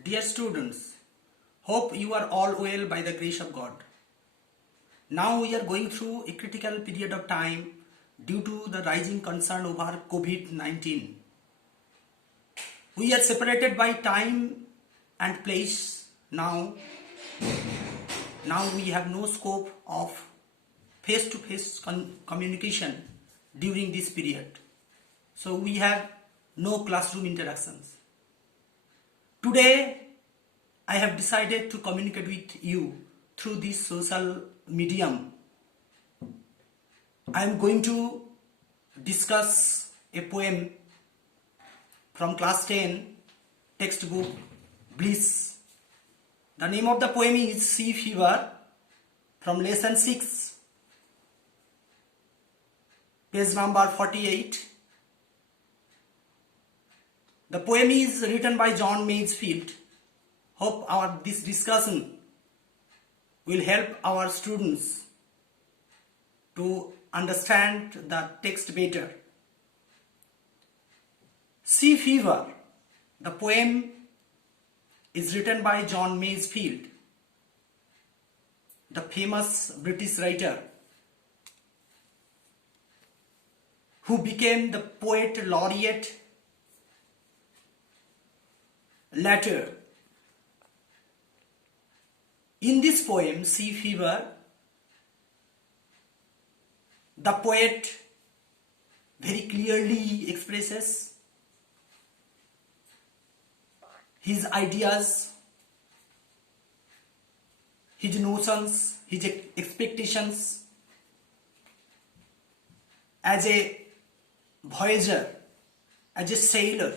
Dear students, hope you are all well by the grace of God. Now we are going through a critical period of time due to the rising concern over COVID-19. We are separated by time and place now. Now we have no scope of face-to-face communication during this period. So we have no classroom interactions. Today, I have decided to communicate with you through this social medium. I am going to discuss a poem from class 10 textbook Bliss. The name of the poem is Sea Fever from lesson 6, page number 48. The poem is written by John Masefield. Hope this discussion will help our students to understand the text better. Sea Fever, the poem is written by John Masefield, the famous British writer who became the poet laureate later. In this poem, Sea Fever, the poet very clearly expresses his ideas, his notions, his expectations as a voyager, as a sailor.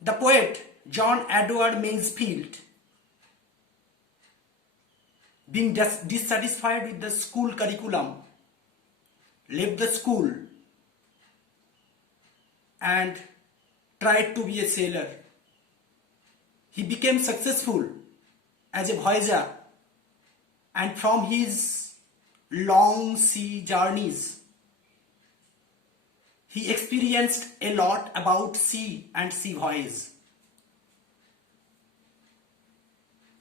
The poet John Edward Masefield, being dissatisfied with the school curriculum, left the school and tried to be a sailor. He became successful as a voyager, and from his long sea journeys, he experienced a lot about sea and sea voyage.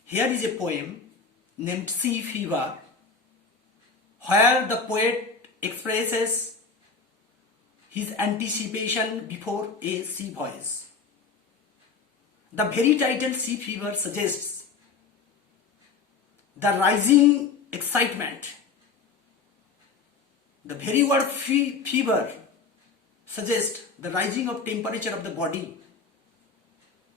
Here is a poem named Sea Fever, where the poet expresses his anticipation before a sea voyage. The very title Sea Fever suggests the rising excitement. The very word fever suggests the rising of temperature of the body.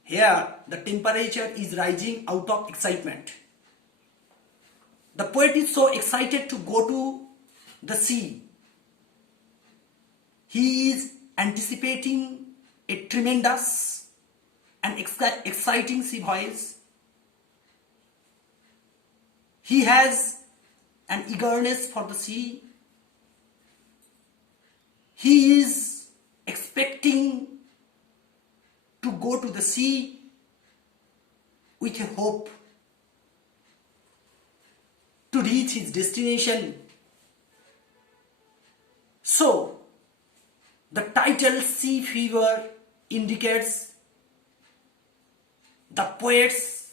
Here, the temperature is rising out of excitement. The poet is so excited to go to the sea. He is anticipating a tremendous and exciting sea voyage. He has an eagerness for the sea. He is expecting to go to the sea with a hope to reach his destination. So, the title Sea Fever indicates the poet's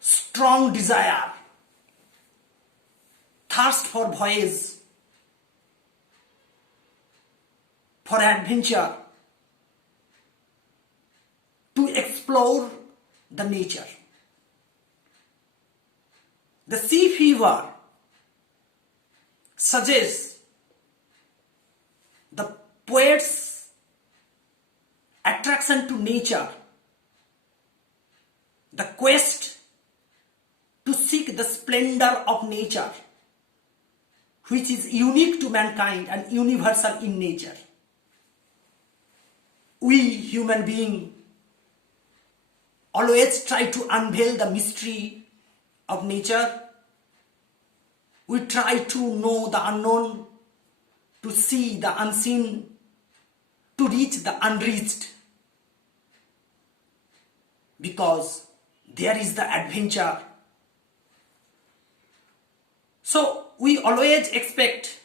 strong desire, thirst for voyage, for adventure, to explore the nature. The Sea Fever suggests the poet's attraction to nature, the quest to seek the splendor of nature, which is unique to mankind and universal in nature. We human beings always try to unveil the mystery of nature. We try to know the unknown, to see the unseen, to reach the unreached. Because there is the adventure. So we always expect,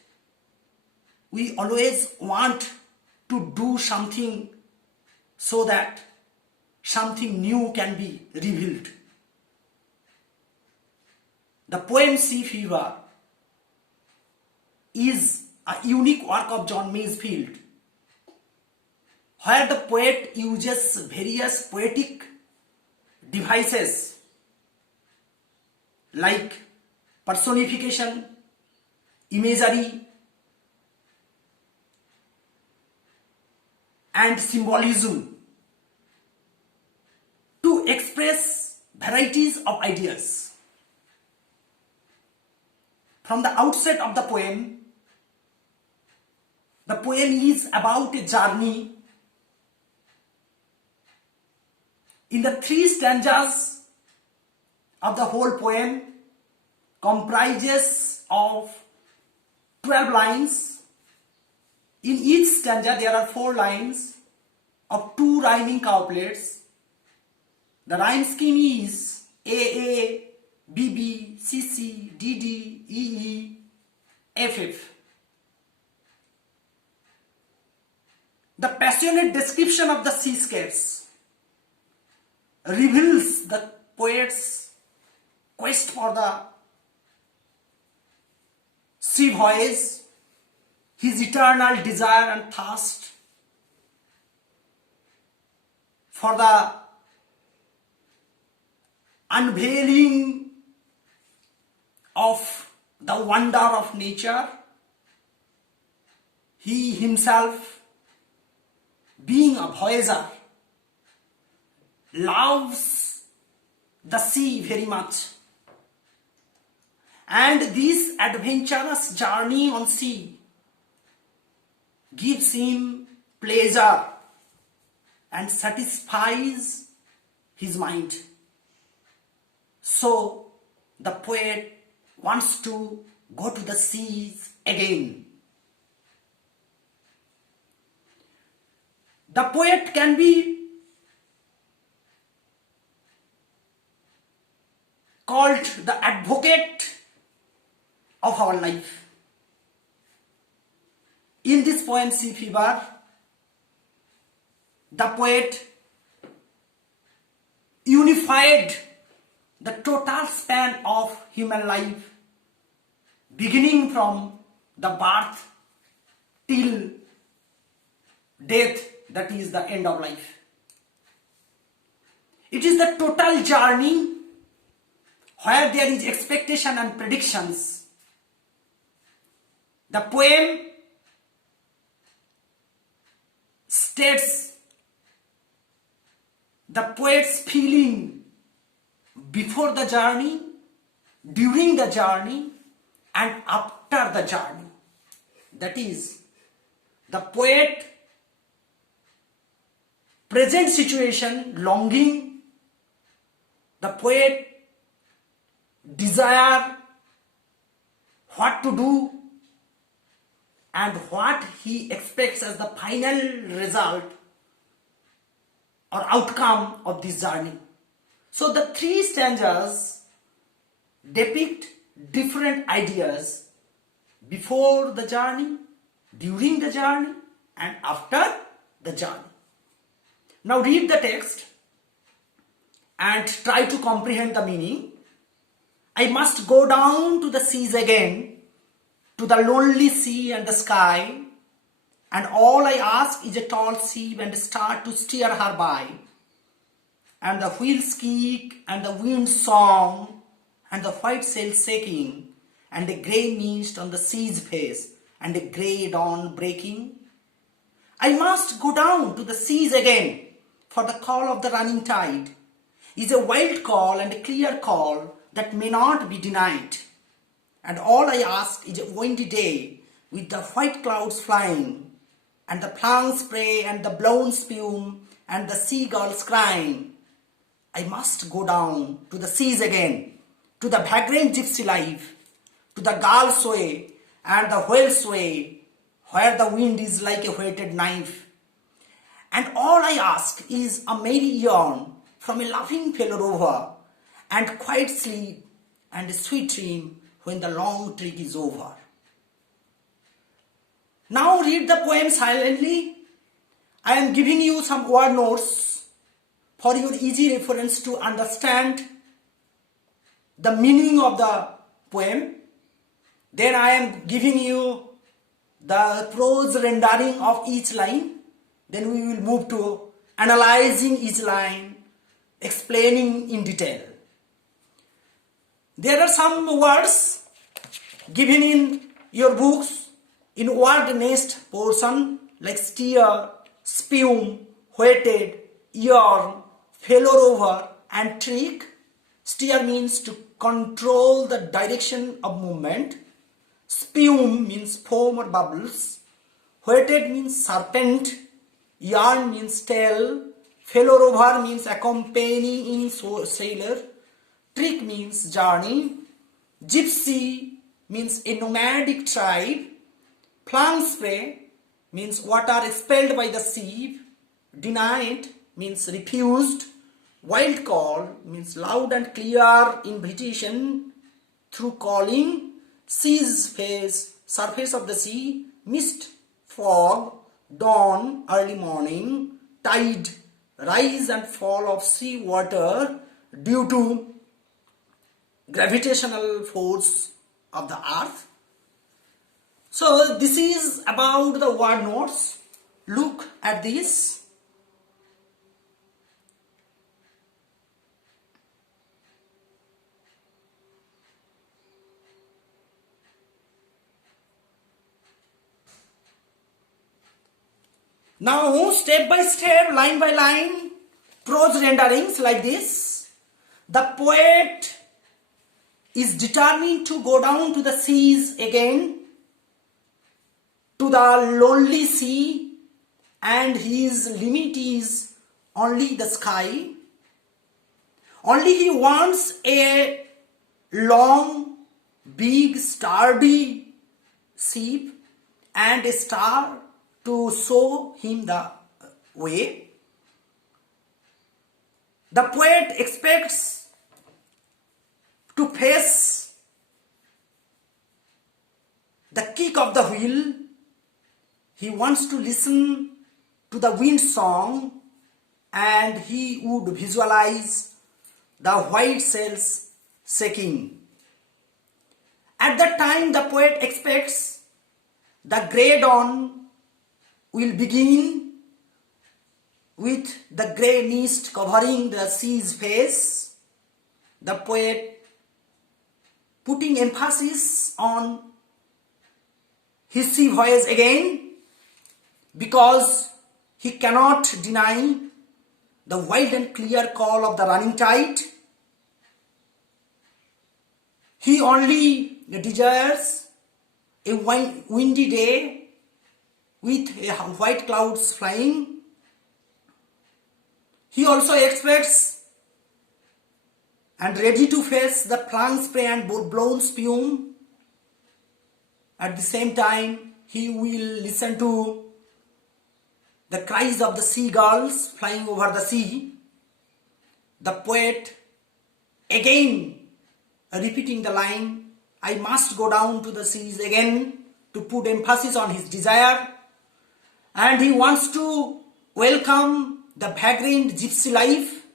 we always want to do something so that something new can be revealed. The poem Sea Fever is a unique work of John Masefield, where the poet uses various poetic devices like personification, imagery, and symbolism to express varieties of ideas. From the outset of the poem is about a journey. In the 3 stanzas of the whole poem comprises of 12 lines. In each stanza there are 4 lines of 2 rhyming couplets. The rhyme scheme is AA, BB, CC, DD, EE, FF. The passionate description of the seascapes reveals the poet's quest for the sea voyage, his eternal desire and thirst for the unveiling of the wonder of nature. He himself, being a voyager, loves the sea very much, and this adventurous journey on sea gives him pleasure and satisfies his mind. So the poet wants to go to the seas again. The poet can be called the advocate of our life. In this poem Sea Fever, the poet unified the total span of human life, beginning from the birth till death, that is the end of life. It is the total journey where there is expectation and predictions. The poem states the poet's feeling before the journey, during the journey, and after the journey. That is, the poet present situation, longing, the poet desire what to do and what he expects as the final result or outcome of this journey. So the 3 stanzas depict different ideas before the journey, during the journey, and after the journey. Now read the text and try to comprehend the meaning. I must go down to the seas again, to the lonely sea and the sky, and all I ask is a tall sea and a star to steer her by, and the wheels kick and the wind song and the white sails shaking, and a grey mist on the sea's face and a grey dawn breaking. I must go down to the seas again, for the call of the running tide is a wild call and a clear call that may not be denied. And all I ask is a windy day with the white clouds flying, and the flung spray and the blown spume and the seagulls crying. I must go down to the seas again, to the vagrant gypsy life, to the gull's way and the whale's way, where the wind is like a whetted knife. And all I ask is a merry yawn from a laughing fellow rover, and quiet sleep and a sweet dream when the long trek is over. Now read the poem silently. I am giving you some word notes for your easy reference to understand the meaning of the poem. Then I am giving you the prose rendering of each line. Then we will move to analyzing each line, explaining in detail. There are some words given in your books in word nest portion like steer, spume, wetted, yarn, failure over and trick. Steer means to control the direction of movement. Spume means foam or bubbles. Wetted means serpent. Yarn means tail. Failure over means accompanying sailor. Trick means journey. Gypsy means a nomadic tribe. Plum spray means water expelled by the sieve. Denied means refused. Wild call means loud and clear invitation through calling. Sea's face, surface of the sea. Mist, fog, dawn, early morning. Tide, rise and fall of sea water due to gravitational force of the earth. So this is about the word notes. Look at this. Now step by step, line by line, prose renderings like this. The poet is determined to go down to the seas again, to the lonely sea, and his limit is only the sky. Only he wants a long, big, sturdy ship and a star to show him the way. The poet expects to face the kick of the wheel. He wants to listen to the wind song, and he would visualize the white sails shaking. At that time, the poet expects the grey dawn will begin with the grey mist covering the sea's face. The poet putting emphasis on his sea voyage again because he cannot deny the wild and clear call of the running tide. He only desires a windy day with white clouds flying. He also expects and ready to face the flying spray and blown spume. At the same time, he will listen to the cries of the seagulls flying over the sea. The poet again repeating the line, I must go down to the seas again, to put emphasis on his desire. And he wants to welcome the vagrant gypsy life.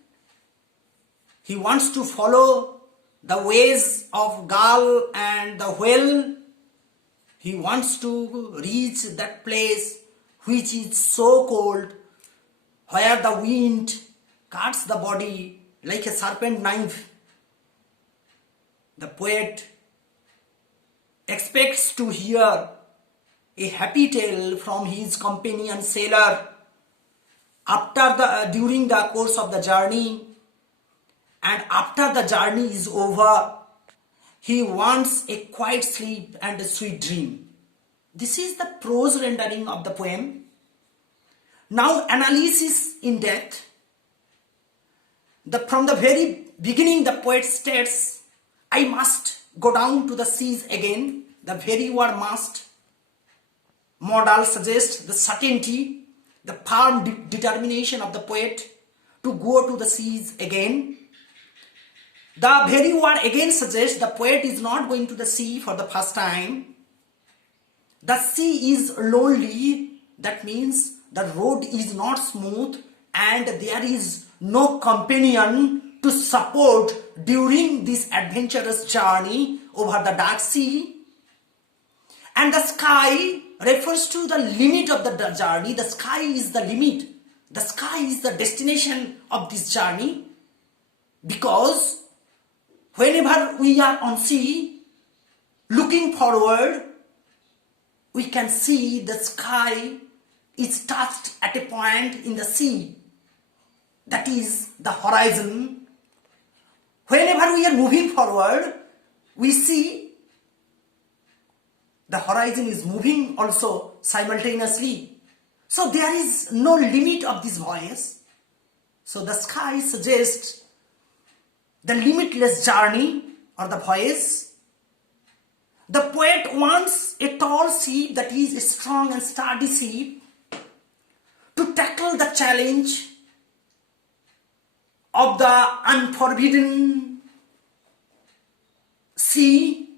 He wants to follow the ways of gull and the whale. He wants to reach that place which is so cold, where the wind cuts the body like a serpent knife. The poet expects to hear a happy tale from his companion sailor during the course of the journey, and after the journey is over, he wants a quiet sleep and a sweet dream. This is the prose rendering of the poem. Now analysis in depth. From the very beginning, the poet states, I must go down to the seas again. The very word must. Modal suggests the certainty, the firm determination of the poet to go to the seas again. The very word again suggests the poet is not going to the sea for the first time. The sea is lonely. That means the road is not smooth and there is no companion to support during this adventurous journey over the dark sea. And the sky refers to the limit of the journey. The sky is the limit. The sky is the destination of this journey, because whenever we are on sea, looking forward, we can see the sky is touched at a point in the sea. That is the horizon. Whenever we are moving forward, we see the horizon is moving also simultaneously. So there is no limit of this voyage. So the sky suggests the limitless journey or the voyage. The poet wants a tall ship, that is a strong and sturdy ship, to tackle the challenge of the unforbidden sea.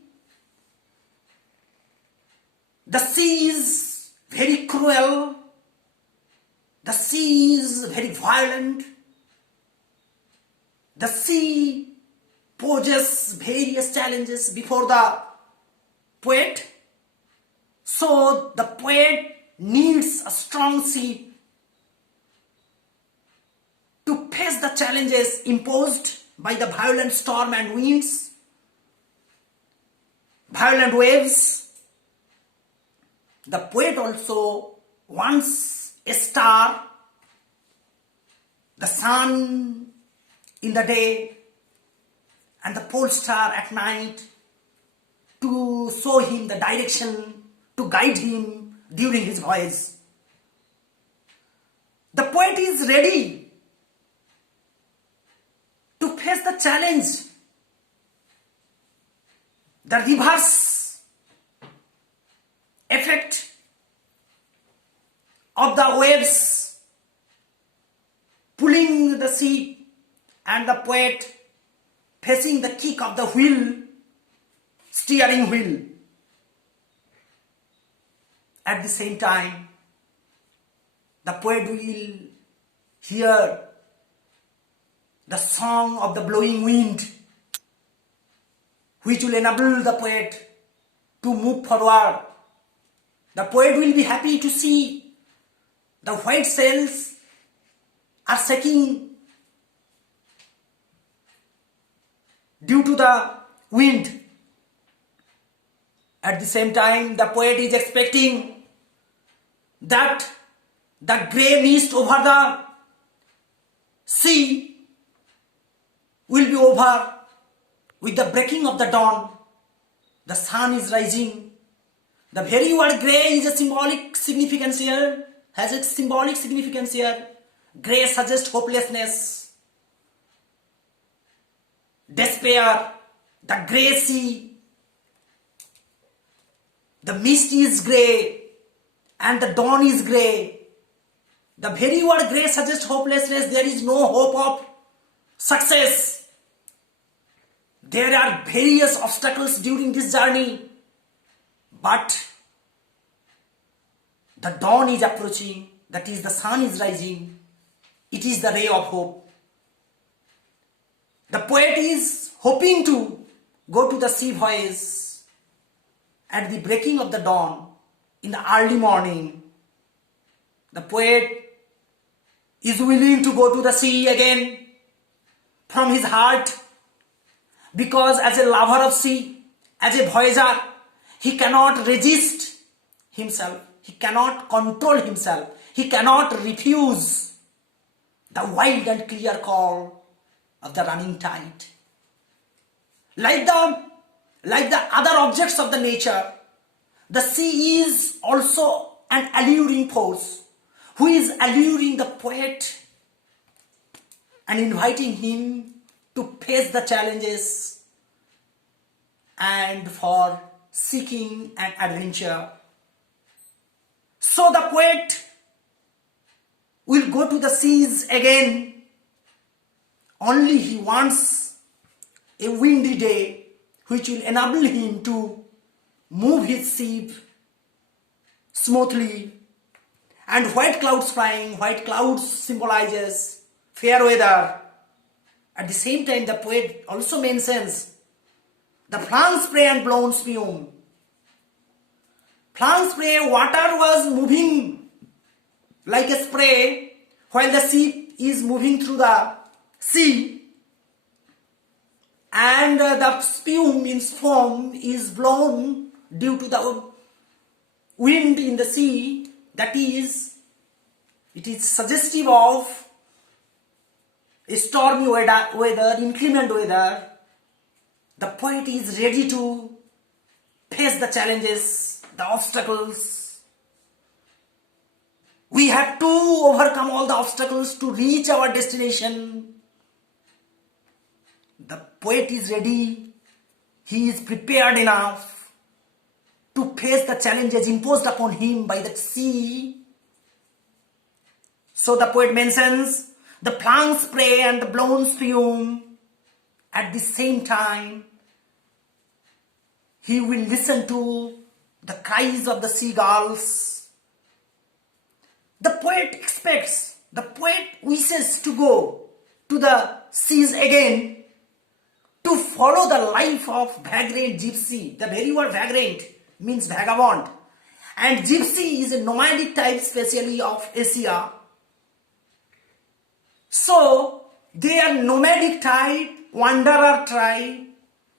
The sea is very cruel. The sea is very violent. The sea poses various challenges before the poet. So the poet needs a strong ship to face the challenges imposed by the violent storm and winds, violent waves. The poet also wants a star, the sun in the day and the pole star at night, to show him the direction, to guide him during his voyage. The poet is ready to face the challenge, the reverse effect of the waves pulling the ship, and the poet facing the kick of the wheel, steering wheel. At the same time, the poet will hear the song of the blowing wind, which will enable the poet to move forward. The poet will be happy to see the white sails are shaking due to the wind. At the same time, the poet is expecting that the grey mist over the sea will be over with the breaking of the dawn. The sun is rising. The very word grey is a symbolic significance here, has its symbolic significance here. Grey suggests hopelessness, despair, the grey sea. The mist is grey and the dawn is grey. The very word grey suggests hopelessness. There is no hope of success. There are various obstacles during this journey, but the dawn is approaching, that is the sun is rising. It is the ray of hope. The poet is hoping to go to the sea voyage at the breaking of the dawn in the early morning. The poet is willing to go to the sea again from his heart, because as a lover of sea, as a voyager, he cannot resist himself. He cannot control himself. He cannot refuse the wild and clear call of the running tide. Like the other objects of the nature, the sea is also an alluring force, who is alluring the poet and inviting him to face the challenges and for seeking an adventure. So the poet will go to the seas again, only he wants a windy day which will enable him to move his ship smoothly and white clouds flying. White clouds symbolizes fair weather. At the same time, the poet also mentions the flying spray and blown spume. Flying spray, water was moving like a spray while the ship is moving through the sea, and the spume means foam is blown due to the wind in the sea. That is, it is suggestive of a stormy weather, inclement weather. The poet is ready to face the challenges, the obstacles. We have to overcome all the obstacles to reach our destination. The poet is ready. He is prepared enough to face the challenges imposed upon him by the sea. So the poet mentions the flying spray and the blown spume. At the same time, he will listen to the cries of the seagulls. The poet wishes to go to the seas again to follow the life of vagrant gypsy. The very word vagrant means vagabond, and gypsy is a nomadic type, especially of Asia. So they are nomadic type, wanderer tribe.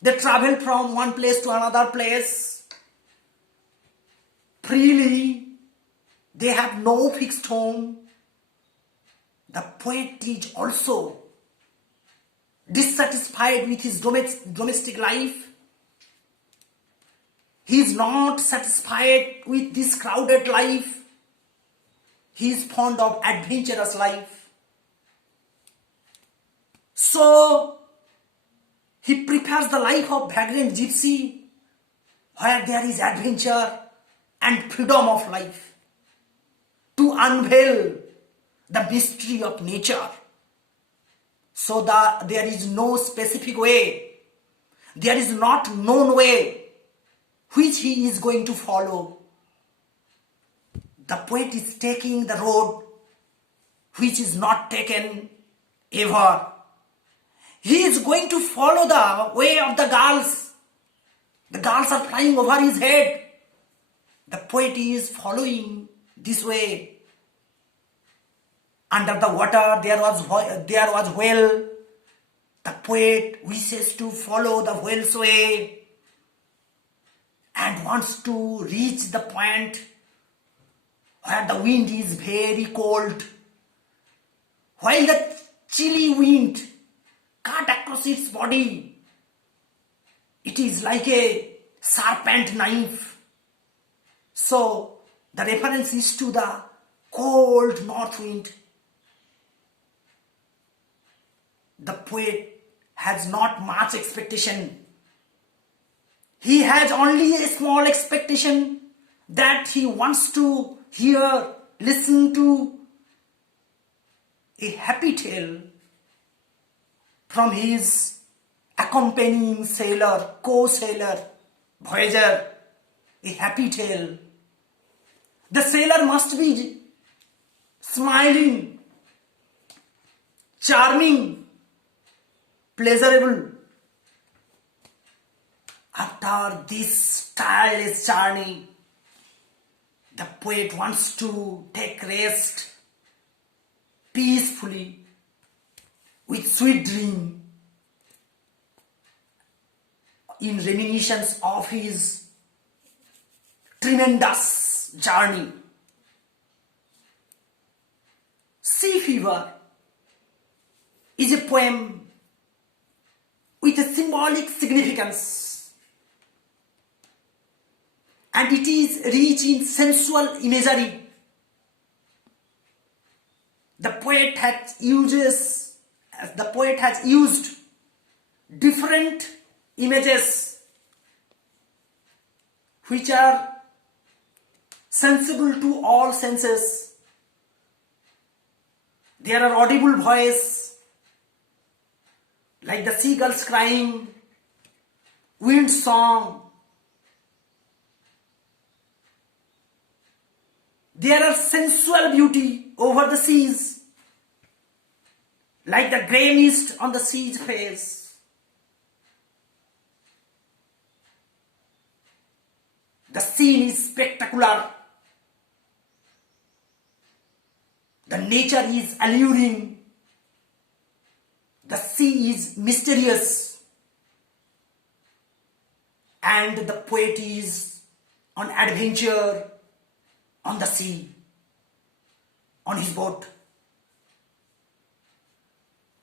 They travel from one place to another place freely. They have no fixed home. The poet is also dissatisfied with his domestic life. He is not satisfied with this crowded life. He is fond of adventurous life. So he prefers the life of vagrant gypsy, where there is adventure and freedom of life, to unveil the mystery of nature. So that there is no specific way, there is not known way which he is going to follow. The poet is taking the road which is not taken ever. He is going to follow the way of the gulls. The gulls are flying over his head. The poet is following this way. Under the water there was whale. The poet wishes to follow the whale's way and wants to reach the point where the wind is very cold, while the chilly wind cut across its body. It is like a serpent knife. So the reference is to the cold north wind. The poet has not much expectation. He has only a small expectation that he wants to listen to a happy tale from his accompanying sailor, co-sailor, voyager, a happy tale. The sailor must be smiling, charming, pleasurable. After this tireless journey, the poet wants to take rest peacefully with sweet dream in reminiscence of his tremendous journey. Sea Fever is a poem with a symbolic significance, and it is rich in sensual imagery. The poet has used different images which are sensible to all senses. There are audible voices like the seagulls crying, wind song. There are sensual beauty over the seas, like the grey mist on the sea's face. The scene is spectacular. The nature is alluring. The sea is mysterious. And the poet is on adventure on the sea, on his boat.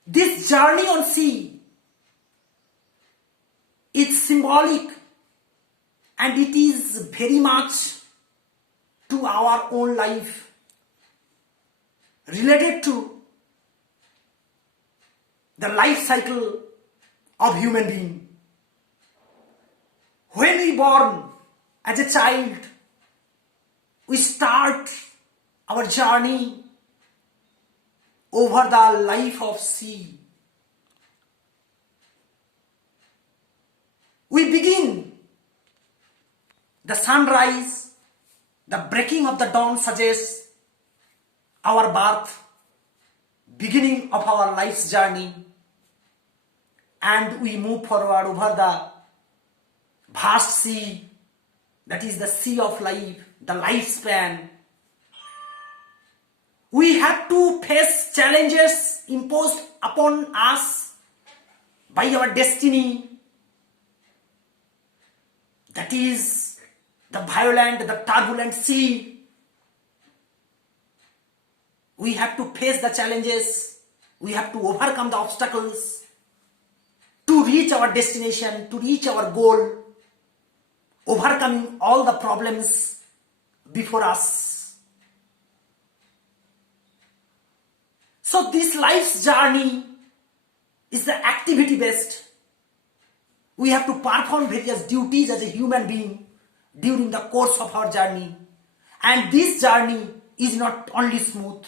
This journey on sea is symbolic, and it is very much to our own life, related to the life cycle of human being. When we born as a child, we start our journey over the life of sea. We begin the sunrise, the breaking of the dawn suggests our birth, beginning of our life's journey, and we move forward over the vast sea, that is the sea of life, the lifespan. We have to face challenges imposed upon us by our destiny, that is the violent, the turbulent sea. We have to face the challenges, we have to overcome the obstacles to reach our destination, to reach our goal, overcoming all the problems before us. So this life's journey is the activity based. We have to perform various duties as a human being during the course of our journey. And this journey is not only smooth,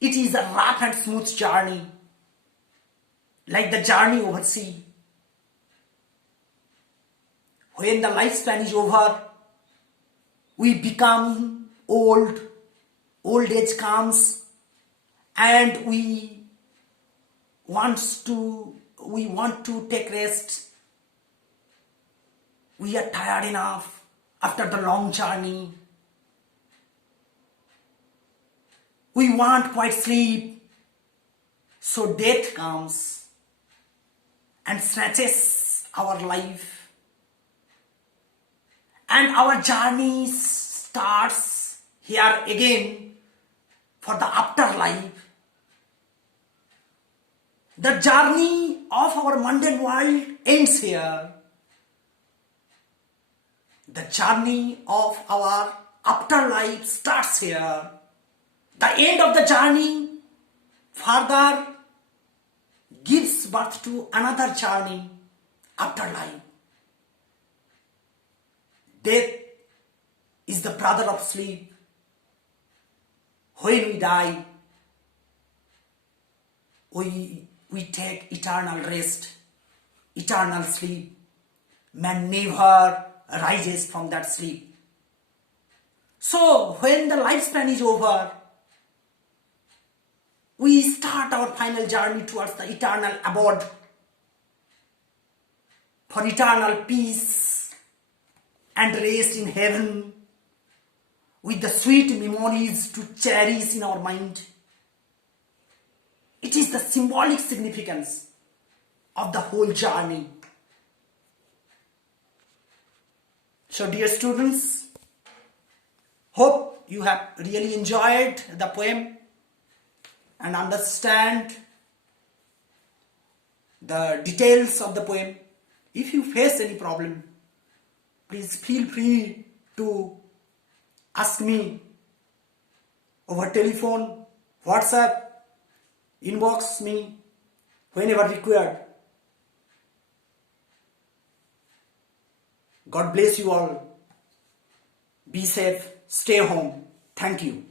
it is a rough and smooth journey, like the journey over sea. When the lifespan is over, we become old, old age comes, and we want to take rest. We are tired enough after the long journey. We want quiet sleep. So death comes and snatches our life. And our journey starts here again for the afterlife. The journey of our mundane world ends here. The journey of our afterlife starts here. The end of the journey further gives birth to another journey, afterlife. Death is the brother of sleep. When we die, we take eternal rest, eternal sleep. Man never rises from that sleep. So when the lifespan is over, we start our final journey towards the eternal abode, for eternal peace and rest in heaven, with the sweet memories to cherish in our mind. It is the symbolic significance of the whole journey. So dear students, hope you have really enjoyed the poem and understand the details of the poem. If you face any problem, please feel free to ask me over telephone, WhatsApp, inbox me whenever required. God bless you all. Be safe. Stay home. Thank you.